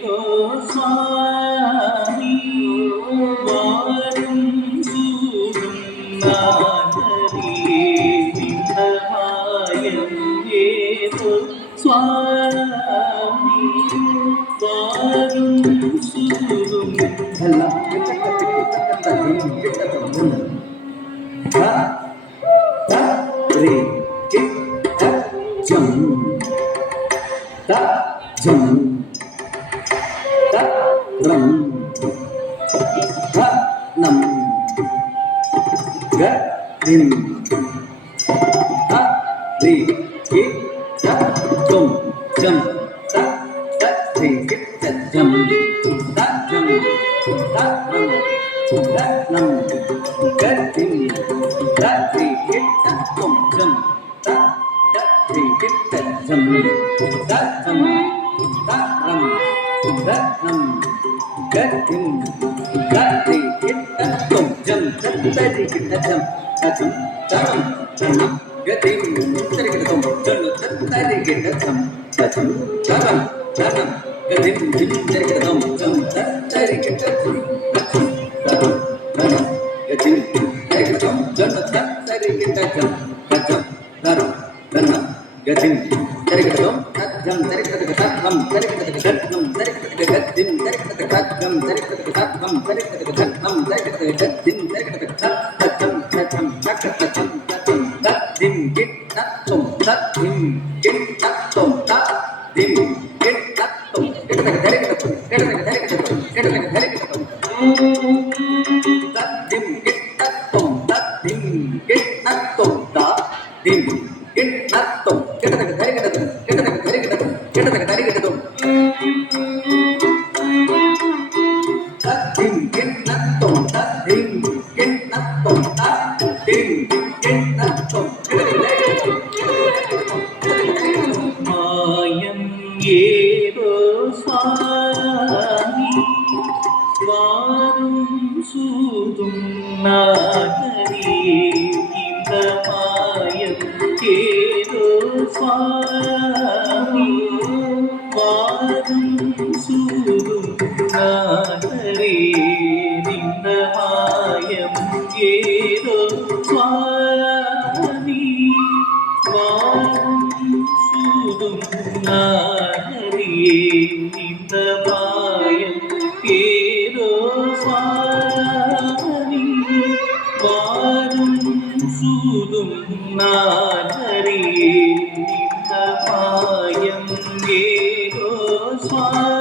ஏதோ சுவாமி வாரும் சூடும் நாகரே இந்த மாயம் ஏதோ சுவாமி வாரும் சூடும்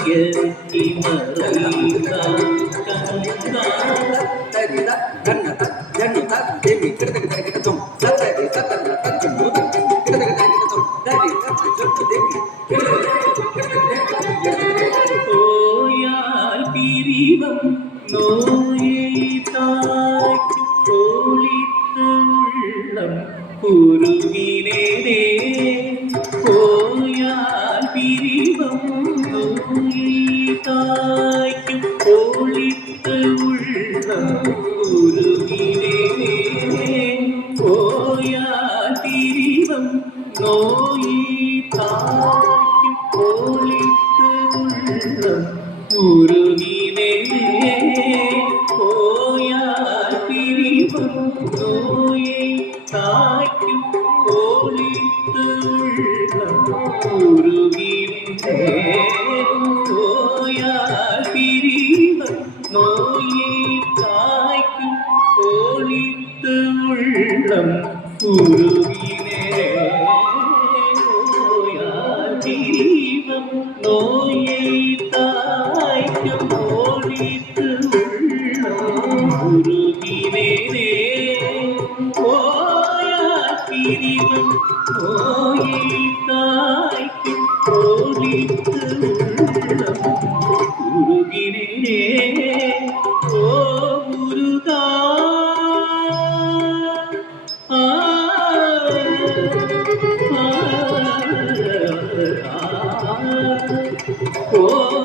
மயக்கி மறைந்தார் கந்தா ஓயால் பிரிவம் நோயை தாக்கி ஒளித்த உள்ளம் உருகினேனே ஓயால் பிரிவம் நோயை தாக்கி ஒளித்த உள்ளம் உருகினேனே ஓயால் பிரிவம் நோயை தாக்கி ஒளித்த உள்ளம் உருகினேனே ஓயால் பிரிவம் நோயை தாய்க்கும் ஒளித்து உள்ளம் உருகினேனே ஓயால் பிரிவம் நோயை தாய்க்கும் ஒளித்து உள்ளம் உருகினேனே ஓயால் பிரிவம் நோயை தாய்க்கும் ஒளித்து உள்ளம் உருகினேனே ஓயால் பிரிவம் நோயை தாய்க்கும் ஒளித்து உள்ளம் உருகினேனே ஓ முருகா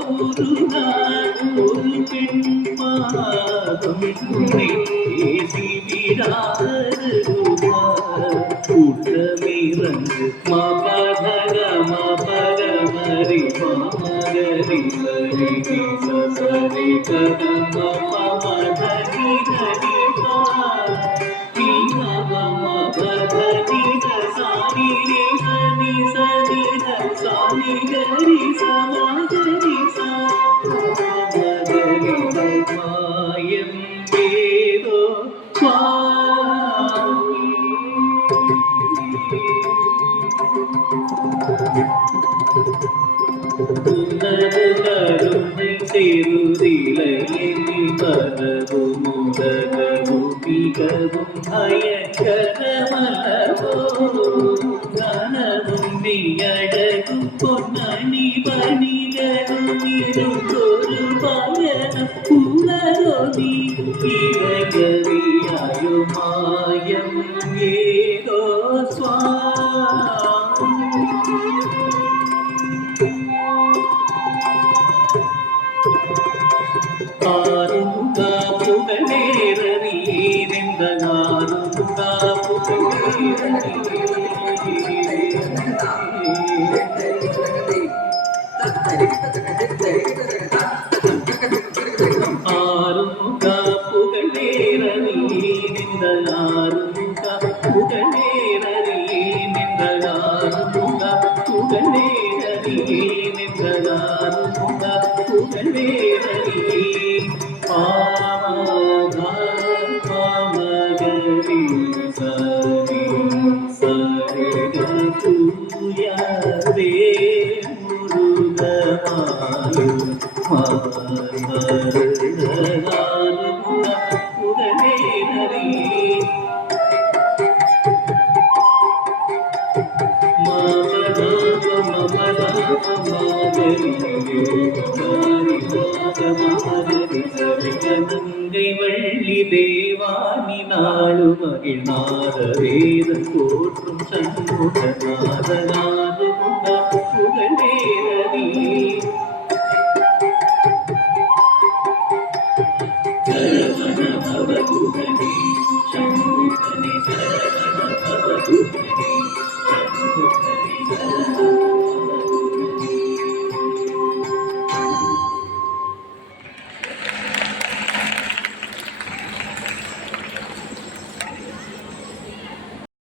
ஓருநாள் ஒரு பெண் பாதம் உன்னை பேசிவிடாது கூட்டமிறந்து மபகர மபகமரி மகரி சரி சரி கதம மமதரி ஹரி சாரி சனி சனி சாரி ஹரி சமாகரி சாமகரி மாயம் வேதோ சுவாமி கருணை சேருதிலை மனது முதலவு மிகவும் பயங்கரமல்லவோ நனவும் மெய்யழகும் பொன்னணி பணிகளும் இருந்தொரு பயணம் உணரொலி இவகரியாயோ மாயம் ஏதோ சுவாமி ஆறுமுகா புகழேறி நின்றனாறுமுகா புகழேறி ஆறுமுகா புகழேறி நின்றனாறுமுகா புகழேறி நின்றனாறுமுகா புகழேறி நின்றனாறுமுகா புகழேறி பாமகா பாமகரி சரி சரி தூயவே முருகமாயு மருகனாருமுக புகழேறி கங்கை வள்ளி தேவானி நாடு மகிழ்நாத வேதம் போற்றும் சண்முகநாதனா